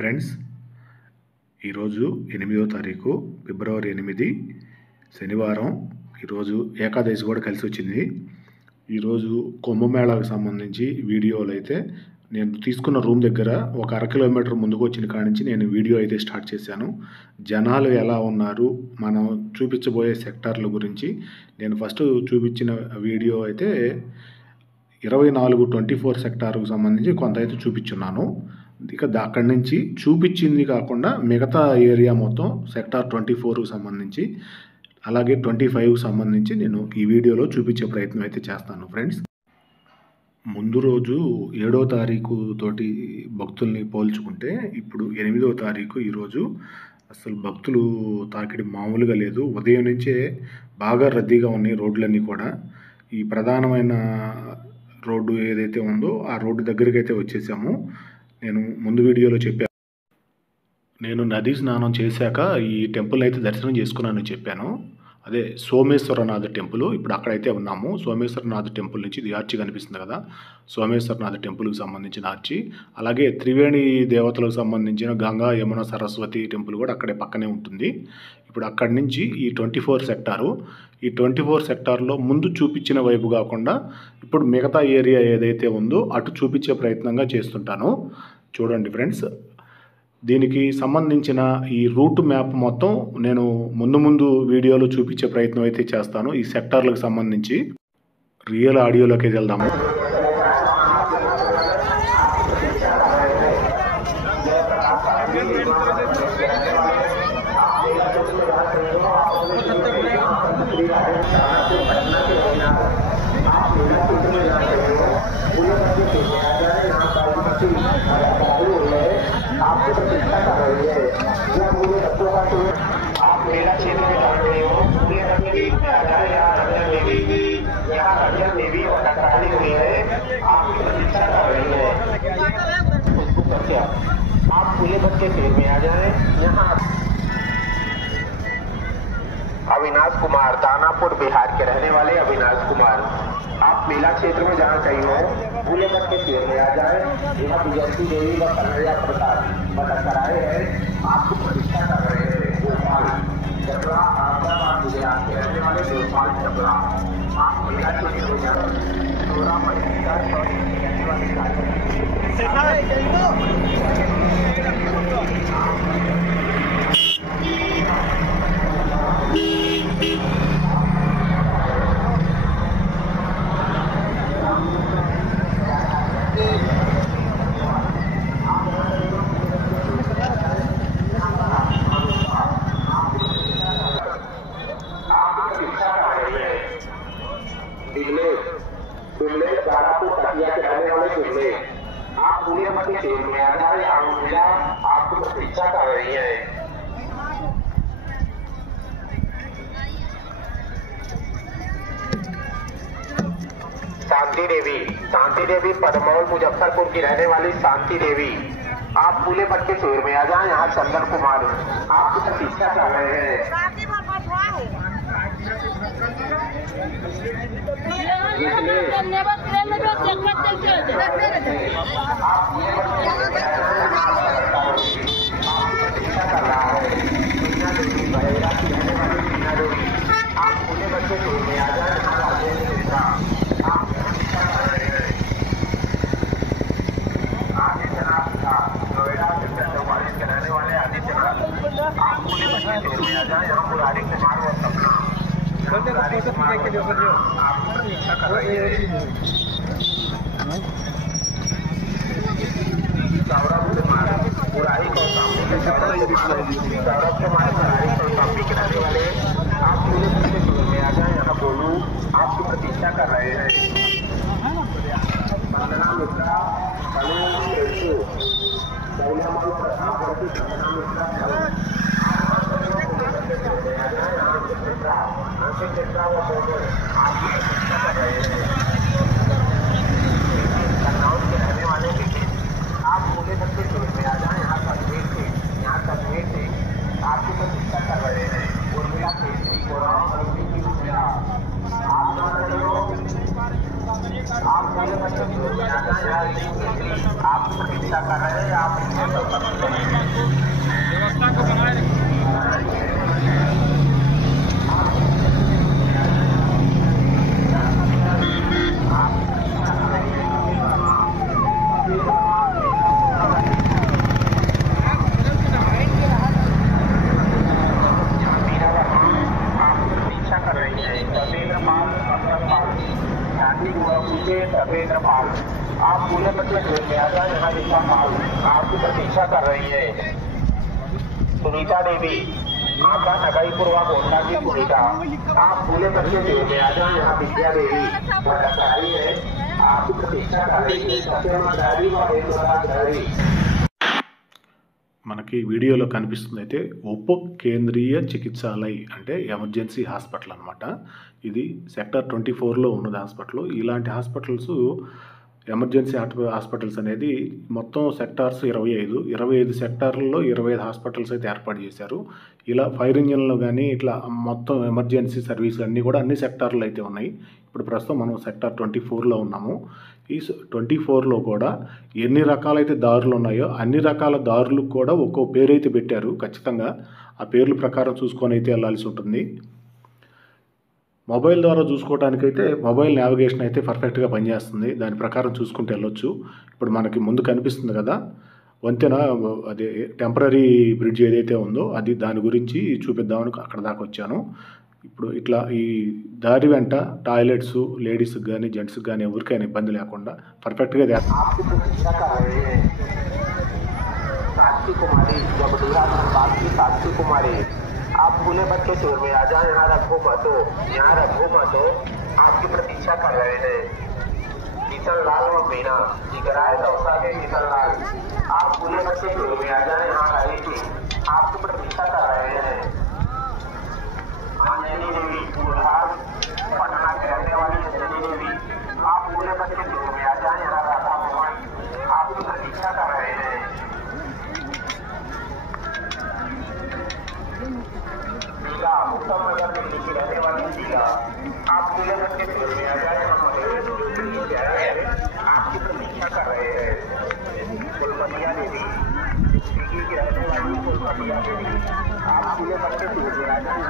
ఫ్రెండ్స్, ఈరోజు 8వ తారీఖు ఫిబ్రవరి 8 శనివారం. ఈరోజు ఏకాదశి కూడా కలిసి వచ్చింది. ఈరోజు కుంభమేళాకు సంబంధించి వీడియోలు అయితే నేను తీసుకున్న రూమ్ దగ్గర ఒక 1/2 కిలోమీటర్ ముందుకు వచ్చిన కాడి నుంచి నేను వీడియో అయితే స్టార్ట్ చేశాను. జనాలు ఎలా ఉన్నారు, మనం చూపించబోయే సెక్టార్ల గురించి నేను ఫస్ట్ చూపించిన వీడియో అయితే 24 సెక్టార్కు సంబంధించి కొంత అయితే చూపించున్నాను. ఇక అక్కడి నుంచి చూపించింది కాకుండా మిగతా ఏరియా మొత్తం సెక్టార్ 24కు సంబంధించి అలాగే 25కు సంబంధించి నేను ఈ వీడియోలో చూపించే ప్రయత్నం అయితే చేస్తాను ఫ్రెండ్స్. ముందు రోజు 7వ తారీఖు తోటి భక్తుల్ని పోల్చుకుంటే ఇప్పుడు 8వ తారీఖు ఈరోజు అసలు భక్తులు తాకిడి మామూలుగా లేదు. ఉదయం నుంచే బాగా రద్దీగా ఉన్నాయి రోడ్లన్నీ కూడా. ఈ ప్రధానమైన రోడ్డు ఏదైతే ఉందో ఆ రోడ్డు దగ్గరికి అయితే వచ్చేసాము. నేను ముందు వీడియోలో చెప్పాను, నేను నదీ స్నానం చేశాక ఈ టెంపుల్ అయితే దర్శనం చేసుకున్నానని చెప్పాను. అదే సోమేశ్వరనాథ టెంపుల్. ఇప్పుడు అక్కడైతే ఉన్నాము. సోమేశ్వరనాథ టెంపుల్ నుంచి ఇది ఆర్చి కనిపిస్తుంది కదా, సోమేశ్వరనాథ టెంపుల్కి సంబంధించిన ఆర్చి. అలాగే త్రివేణి దేవతలకు సంబంధించిన గంగా యమున సరస్వతి టెంపుల్ కూడా అక్కడే పక్కనే ఉంటుంది. ఇప్పుడు అక్కడి నుంచి ఈ 24 సెక్టారు, ఈ 24 సెక్టార్లో ముందు చూపించిన వైపు కాకుండా ఇప్పుడు మిగతా ఏరియా ఏదైతే ఉందో అటు చూపించే ప్రయత్నంగా చేస్తుంటాను. చూడండి ఫ్రెండ్స్, దీనికి సంబంధించిన ఈ రూట్ మ్యాప్ మొత్తం నేను ముందు వీడియోలో చూపించే ప్రయత్నం అయితే చేస్తాను. ఈ సెక్టార్లకు సంబంధించి రియల్ ఆడియోలోకి వెళ్దాము. आप पूरे बच्चे पेड़ में आ जाए। यहाँ अविनाश कुमार, दानापुर बिहार के रहने वाले अविनाश कुमार, आप मेला क्षेत्र में जहाँ कहीं हो पूरे बच्चे पेड़ में आ जाए। यहाँ विजयती देवी व कन्हैया प्रसाद बटकराए हैं, आपको परीक्षा कर रहे हैं। गोपाल चपला, गुजरात के रहने वाले गोपाल चपला, आप मेला क्षेत्र में जाए। थोड़ा परीक्षा आप पूरे बच्चे पेड़ में आ जाए। आपको प्रतीक्षा कर रही है। शांति देवी पदमौल मुजफ्फरपुर की रहने वाली शांति देवी, आप पूरे बच्चे पेड़ में आ जाए। यहाँ चंदन कुमार आपको प्रतीक्षा कर रहे हैं। आपकी प्रतीक्षा कर रहे हैं। वंदना मिश्रा, कन्नौज के रहने वाले आप पूरे बच्चे पेड़ में आ जाए। यहाँ कश्मीर से आपकी प्रतीक्षा कर रहे हैं। उर्मिला केसरी को आप पूरे बच्चे पेड़ में आ जाए। आप प्रतीक्षा कर रहे हैं, आप व्यवस्था को बनाए रखें। सफेद रफाल आप पूरे बच्चे ट्रेन में आ जाए, यहाँ रिक्शा पाल आपकी प्रतीक्षा कर रही है। सुनीता देवी आपका नगाई पूर्वा घोषणा की सुनीता आप पूरे बच्चे ट्रेन में आ जाए, यहाँ विद्या देवी आई है, आपकी प्रतीक्षा कर रही है। మనకి వీడియోలో కనిపిస్తుంది అయితే ఉప కేంద్రీయ చికిత్సాలయ్ అంటే ఎమర్జెన్సీ హాస్పిటల్ అనమాట. ఇది సెక్టర్ 24లో ఉన్నది హాస్పిటల్. ఇలాంటి హాస్పిటల్స్ ఎమర్జెన్సీ హాస్పిటల్స్ అనేది మొత్తం సెక్టార్స్ 25 సెక్టార్లలో 25 హాస్పిటల్స్ అయితే ఏర్పాటు చేశారు. ఇలా ఫైర్ ఇంజన్లో కానీ ఇట్లా మొత్తం ఎమర్జెన్సీ సర్వీసులు అన్నీ కూడా అన్ని సెక్టార్లు అయితే ఉన్నాయి. ఇప్పుడు ప్రస్తుతం మనం సెక్టార్ 24లో ఉన్నాము. ఈ 24లో కూడా ఎన్ని రకాలైతే దారులు ఉన్నాయో అన్ని రకాల దారులకు కూడా ఒక్కో పేరు అయితే పెట్టారు. ఖచ్చితంగా ఆ పేర్ల ప్రకారం చూసుకొని అయితే వెళ్ళాల్సి ఉంటుంది. మొబైల్ ద్వారా చూసుకోవడానికైతే మొబైల్ నావిగేషన్ అయితే పర్ఫెక్ట్గా పనిచేస్తుంది. దాని ప్రకారం చూసుకుంటూ వెళ్ళొచ్చు. ఇప్పుడు మనకి ముందు కనిపిస్తుంది కదా వంతెన, అదే టెంపరీ బ్రిడ్జ్ ఏదైతే ఉందో అది, దాని గురించి చూపిద్దామని అక్కడ దాకా వచ్చాను. ఇప్పుడు ఇట్లా ఈ దారి వెంట టాయిలెట్స్ లేడీస్కి కానీ జెంట్స్కి కానీ ఎవరికైనా ఇబ్బంది లేకుండా పర్ఫెక్ట్గా आप पूरे बच्चे टूर में आ जाए, यहाँ रखो मत हो, आपकी प्रतीक्षा कर रहे हैं। किशन लाल और मीना जिगराए दौसा के किशन लाल आप पूरे बच्चे टूर में आ जाए, यहाँ हरी थी आपकी प्रतीक्षा कर रहे हैं। अंजलि देवी बुढ़ार पटना के रहने वाली अंजलि देवी आप पूरे बच्चे टूर में आ जाए, यहाँ राधा मोहन आपकी प्रतीक्षा कर रहे हैं। उत्तम नगर दिल्ली की रहने वाली शीला आप पूरे बच्चे टूर में आ जाए, आपकी प्रतीक्षा कर रहे हैं। फुलमतिया देवी दिल्ली की रहने वाली फुलमतिया देवी आप पूरे बच्चे टूर में आ जाए,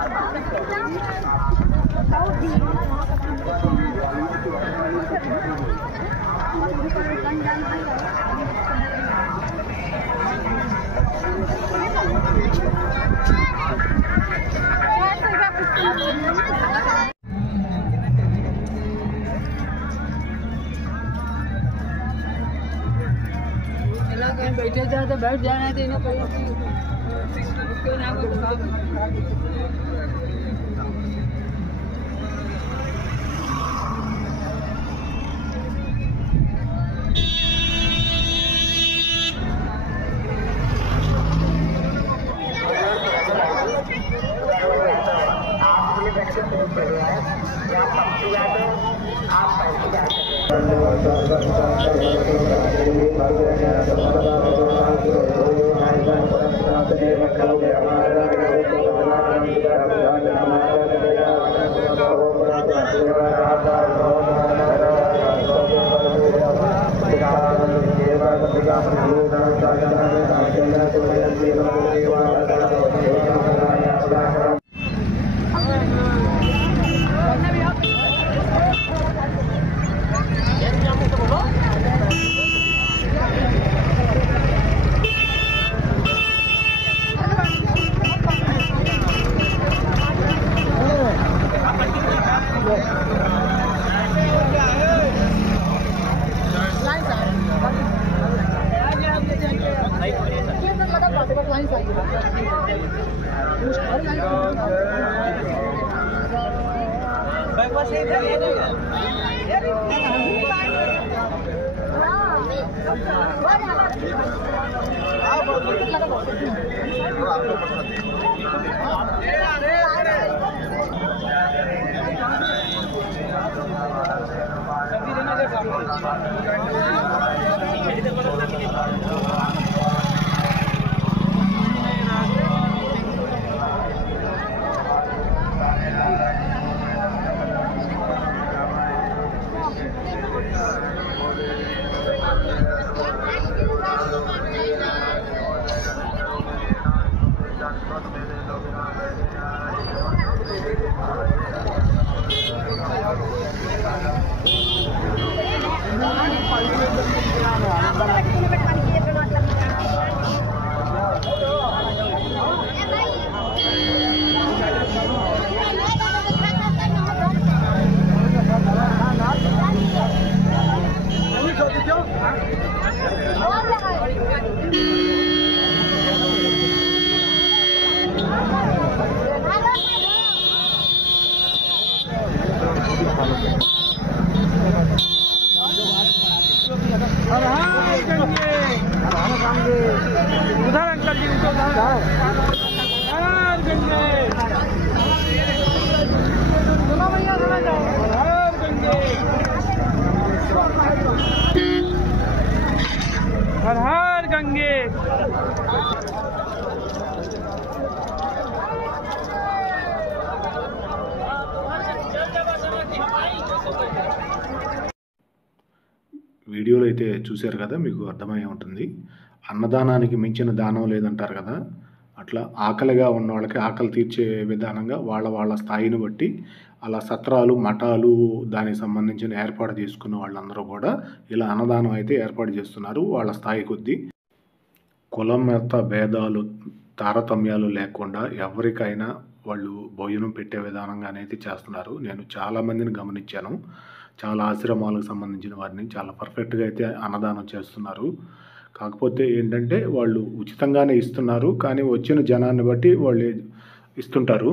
बैठे जाए तो बैठ जाना देना వీడియోలో అయితే చూశారు కదా, మీకు అర్థమై ఉంటుంది. అన్నదానానికి మించిన దానం లేదంటారు కదా, అట్లా ఆకలిగా ఉన్న వాళ్ళకి ఆకలి తీర్చే విధానంగా వాళ్ళ స్థాయిని బట్టి అలా సత్రాలు, మఠాలు దానికి సంబంధించిన ఏర్పాటు చేసుకున్న వాళ్ళందరూ కూడా ఇలా అన్నదానం అయితే ఏర్పాటు చేస్తున్నారు. వాళ్ళ స్థాయి కొద్దీ కులం మత భేదాలు, తారతమ్యాలు లేకుండా ఎవరికైనా వాళ్ళు భోజనం పెట్టే విధానంగా అనేది చేస్తున్నారు. నేను చాలామందిని గమనించాను. చాలా ఆశ్రమాలకు సంబంధించిన వారిని చాలా పర్ఫెక్ట్గా అయితే అన్నదానం చేస్తున్నారు. కాకపోతే ఏంటంటే వాళ్ళు ఉచితంగానే ఇస్తున్నారు, కానీ వచ్చిన జనాన్ని బట్టి వాళ్ళు ఇస్తుంటారు.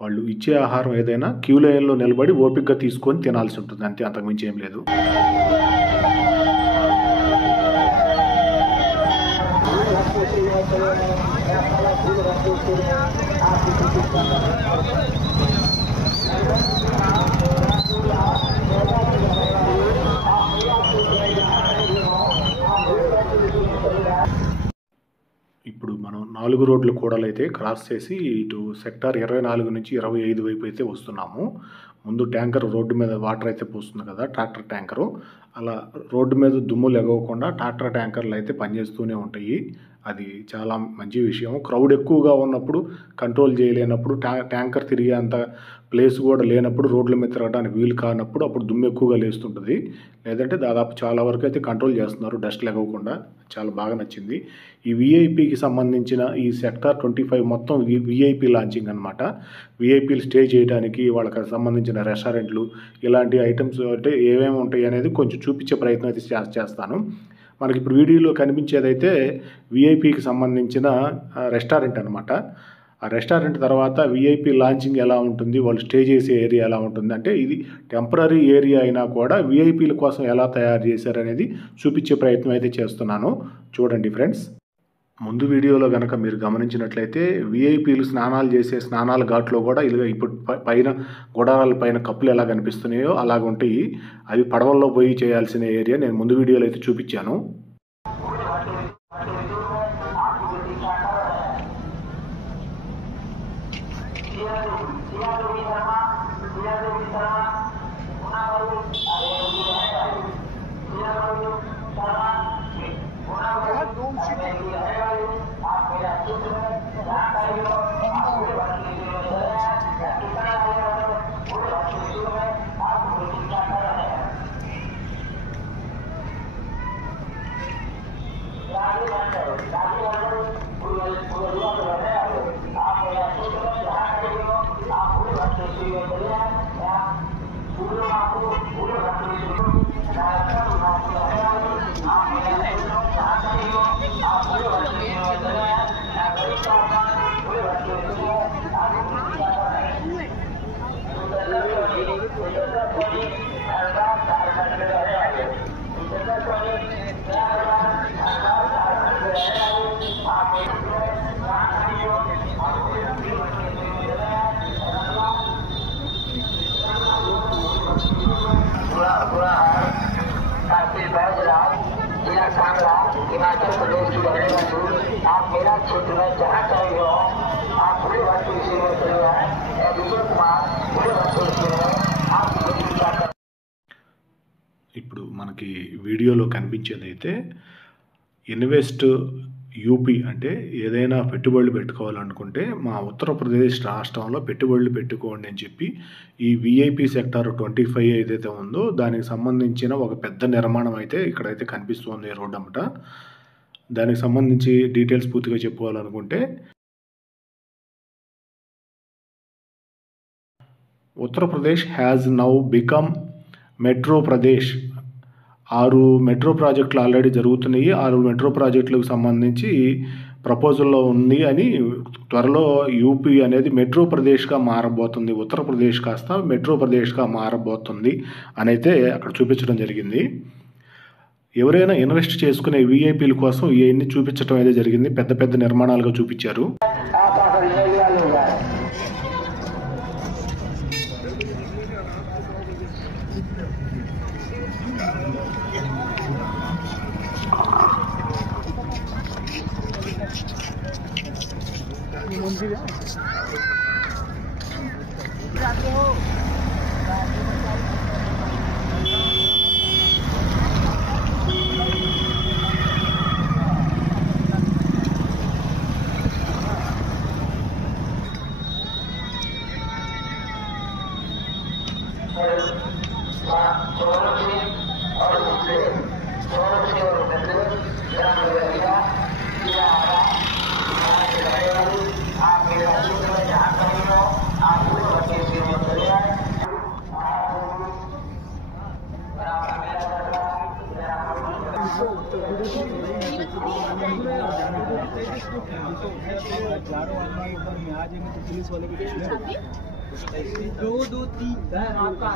వాళ్ళు ఇచ్చే ఆహారం ఏదైనా క్యూ లైన్లో నిలబడి ఓపికగా తీసుకొని తినాల్సి ఉంటుంది, అంతే, అంతకుమించి ఏం లేదు. ఇప్పుడు మనం 4 రోడ్ల కూడలైతే క్రాస్ చేసి ఇటు సెక్టార్ 24 నుంచి 25 వైపు అయితే వస్తున్నాము. ముందు ట్యాంకర్ రోడ్డు మీద వాటర్ అయితే పోస్తుంది కదా, ట్రాక్టర్ ట్యాంకరు. అలా రోడ్డు మీద దుమ్ము లెగవకుండా ట్రాక్టర్ ట్యాంకర్లు అయితే పనిచేస్తూనే ఉంటాయి. అది చాలా మంచి విషయం. క్రౌడ్ ఎక్కువగా ఉన్నప్పుడు కంట్రోల్ చేయలేనప్పుడు, ట్యాంకర్ తిరిగే అంత ప్లేస్ కూడా లేనప్పుడు, రోడ్ల మీద తిరగడానికి వీలు కానప్పుడు అప్పుడు దుమ్ము ఎక్కువగా లేస్తుంటుంది. లేదంటే దాదాపు చాలా వరకు అయితే కంట్రోల్ చేస్తున్నారు డస్ట్ లెగవకుండా. చాలా బాగా నచ్చింది. ఈ విఐపికి సంబంధించిన ఈ సెక్టార్ 25 మొత్తం విఐపి లాంచింగ్ అనమాట. విఐపీలు స్టే చేయడానికి వాళ్ళకి సంబంధించిన రెస్టారెంట్లు ఇలాంటి ఐటమ్స్ అంటే ఏమేమి ఉంటాయి అనేది కొంచెం చూపించే ప్రయత్నం అయితే చేస్తాను. మనకి ఇప్పుడు వీడియోలో కనిపించేదైతే విఐపికి సంబంధించిన రెస్టారెంట్ అనమాట. ఆ రెస్టారెంట్ తర్వాత విఐపి లాంచింగ్ ఎలా ఉంటుంది, వాళ్ళు స్టే చేసే ఏరియా ఎలా ఉంటుంది, అంటే ఇది టెంపరీ ఏరియా అయినా కూడా విఐపీల కోసం ఎలా తయారు చేశారనేది చూపించే ప్రయత్నం అయితే చేస్తున్నాను. చూడండి ఫ్రెండ్స్. ముందు వీడియోలో కనుక మీరు గమనించినట్లయితే విఐపీలు స్నానాలు చేసే స్నానాల ఘాట్లో కూడా ఇలా ఇప్పుడు పైన గుడారాల పైన కప్పులు ఎలా కనిపిస్తున్నాయో అలాగ ఉంటాయి. అవి పడవల్లో పోయి చేయాల్సిన ఏరియా నేను ముందు వీడియోలో అయితే చూపించాను. हिमाचल प्रदेश की रहने वाली आप मेरा क्षेत्र में जहाँ चाहिए हो आप पूरे वर्ष इसी में चले आए विजय कुमार पूरे वर्ष आप ఇప్పుడు మనకి వీడియోలో కనిపించేదైతే ఇన్వెస్ట్ యూపీ, అంటే ఏదైనా పెట్టుబడులు పెట్టుకోవాలనుకుంటే మా ఉత్తరప్రదేశ్ రాష్ట్రంలో పెట్టుబడులు పెట్టుకోండి అని చెప్పి ఈ విఐపి సెక్టార్ 25 ఏదైతే ఉందో దానికి సంబంధించిన ఒక పెద్ద నిర్మాణం అయితే ఇక్కడైతే కనిపిస్తుంది ఈ రోడ్ అమ్మట. దానికి సంబంధించి డీటెయిల్స్ పూర్తిగా చెప్పుకోవాలనుకుంటే Uttar Pradesh has now become metro Pradesh. 6 metro ప్రాజెక్టులు ఆల్రెడీ జరుగుతున్నాయి. 6 మెట్రో ప్రాజెక్టులకు సంబంధించి ప్రపోజల్లో ఉంది అని త్వరలో యూపీ అనేది మెట్రో ప్రదేశ్గా మారబోతుంది, ఉత్తరప్రదేశ్ కాస్త మెట్రో ప్రదేశ్గా మారబోతుంది అని అయితే అక్కడ చూపించడం జరిగింది. ఎవరైనా ఇన్వెస్ట్ చేసుకునే విఐపీల కోసం ఇవన్నీ చూపించడం అయితే జరిగింది. పెద్ద పెద్ద నిర్మాణాలుగా చూపించారు. पुलिस वाले भी 2-2-3 आपका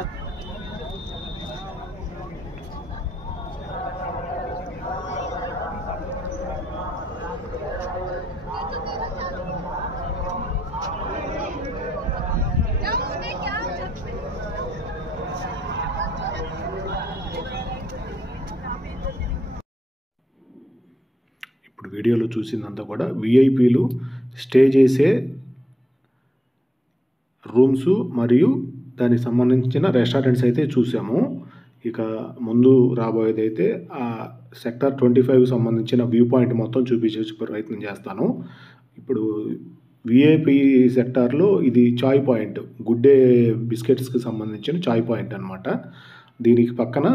ఇప్పుడు వీడియోలో చూసిందంతా కూడా విఐపీలు స్టే చేసే రూమ్స్ మరియు దానికి సంబంధించిన రెస్టారెంట్స్ అయితే చూసాము. ఇక ముందు రాబోయేది అయితే ఆ సెక్టార్ 25కి సంబంధించిన వ్యూ పాయింట్ మొత్తం చూపించే ప్రయత్నం చేస్తాను. ఇప్పుడు విఐపి సెక్టార్లో ఇది చాయ్ పాయింట్, గుడ్ డే బిస్కెట్స్కి సంబంధించిన చాయ్ పాయింట్ అనమాట. దీనికి పక్కన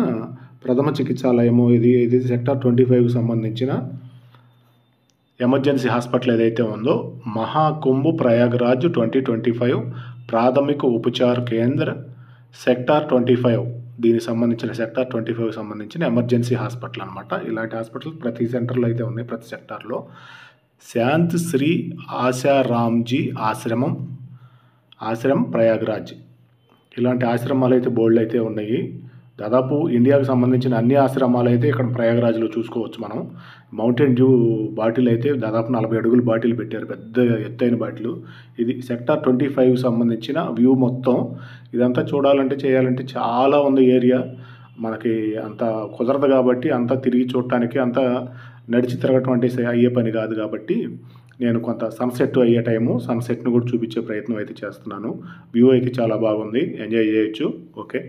ప్రథమ చికిత్సాలయము, ఇది సెక్టార్ 25కి సంబంధించిన ఎమర్జెన్సీ హాస్పిటల్ ఏదైతే ఉందో మహాకుంభ్ ప్రయాగరాజ్ 2025 ప్రాథమిక ఉపచార కేంద్ర సెక్టార్ 25, దీనికి సంబంధించిన సెక్టార్ 25కి సంబంధించిన ఎమర్జెన్సీ హాస్పిటల్ అనమాట. ఇలాంటి హాస్పిటల్ ప్రతి సెంటర్లో అయితే ఉన్నాయి, ప్రతి సెక్టార్లో. శాంత్ శ్రీ ఆశారాంజీ ఆశ్రమం ప్రయాగరాజ్, ఇలాంటి ఆశ్రమాలు అయితే బోల్డ్ అయితే ఉన్నాయి. దాదాపు ఇండియాకు సంబంధించిన అన్ని ఆశ్రమాలు అయితే ఇక్కడ ప్రయాగరాజ్లో చూసుకోవచ్చు మనం. మౌంటైన్ డ్యూ బాటిల్ అయితే దాదాపు 40 అడుగుల బాటిల్ పెట్టారు, పెద్ద ఎత్తైన బాటిల్. ఇది సెక్టార్ 25కి సంబంధించిన వ్యూ మొత్తం. ఇదంతా చూడాలంటే చేయాలంటే చాలా ఉంది ఏరియా, మనకి అంత కుదరదు కాబట్టి అంతా తిరిగి చూడటానికి అంత నడిచి తిరగటం అంటే అయ్యే పని కాదు కాబట్టి నేను కొంత సన్సెట్ అయ్యే టైము సన్సెట్ను కూడా చూపించే ప్రయత్నం అయితే చేస్తున్నాను. వ్యూ అయితే చాలా బాగుంది, ఎంజాయ్ చేయొచ్చు. ఓకే,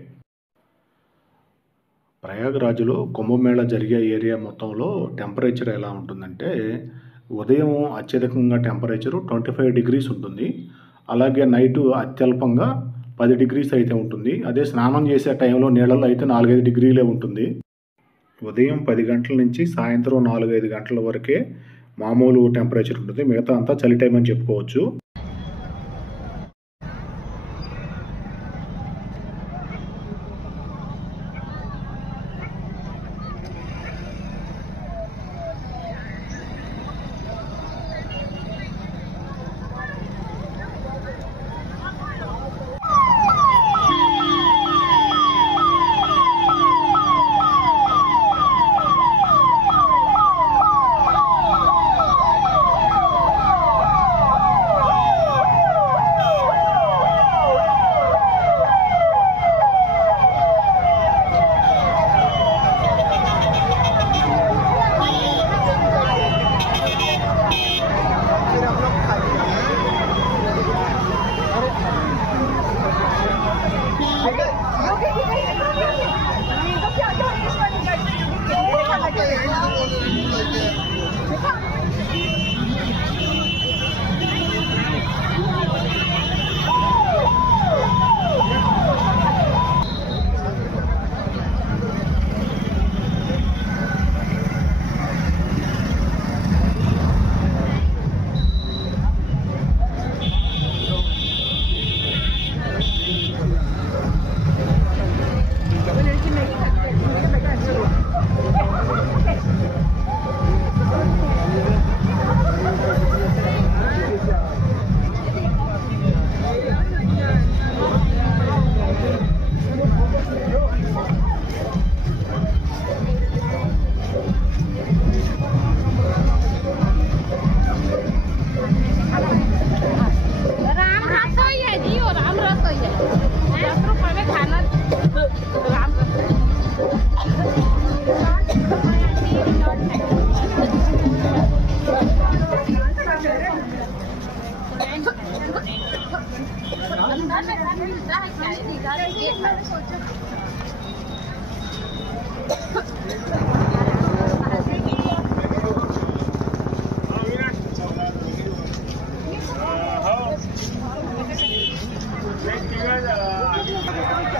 ప్రయాగరాజ్లో కుంభమేళా జరిగే ఏరియా మొత్తంలో టెంపరేచర్ ఎలా ఉంటుందంటే ఉదయం అత్యధికంగా టెంపరేచరు 25 degrees ఉంటుంది. అలాగే నైటు అత్యల్పంగా 10 degrees అయితే ఉంటుంది. అదే స్నానం చేసే టైంలో నీళ్ళల్లో అయితే 4-5 degrees ఉంటుంది. ఉదయం 10 గంటల నుంచి సాయంత్రం 4-5 గంటల వరకే మామూలు టెంపరేచర్ ఉంటుంది, మిగతా అంతా చలి టైం అని చెప్పుకోవచ్చు.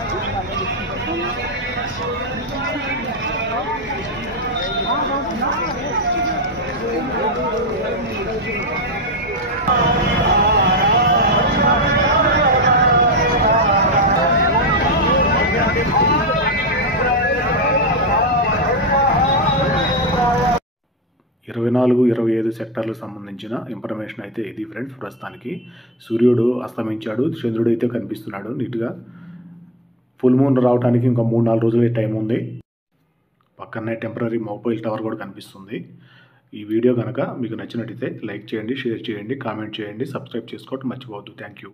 Thank you. ఇరవై 25 సెక్టార్లకు సంబంధించిన ఇన్ఫర్మేషన్ అయితే ఇది ఫ్రెండ్స్. ప్రస్తుతానికి సూర్యుడు అస్తమించాడు, చంద్రుడు అయితే కనిపిస్తున్నాడు నీట్గా. ఫుల్ మూన్ రావడానికి ఇంకా 3-4 రోజులే టైం ఉంది. పక్కనే టెంపరీ మొబైల్ టవర్ కూడా కనిపిస్తుంది. ఈ వీడియో కనుక మీకు నచ్చినట్టయితే లైక్ చేయండి, షేర్ చేయండి, కామెంట్ చేయండి, సబ్స్క్రైబ్ చేసుకోవడం మర్చిపోవద్దు. Thank you.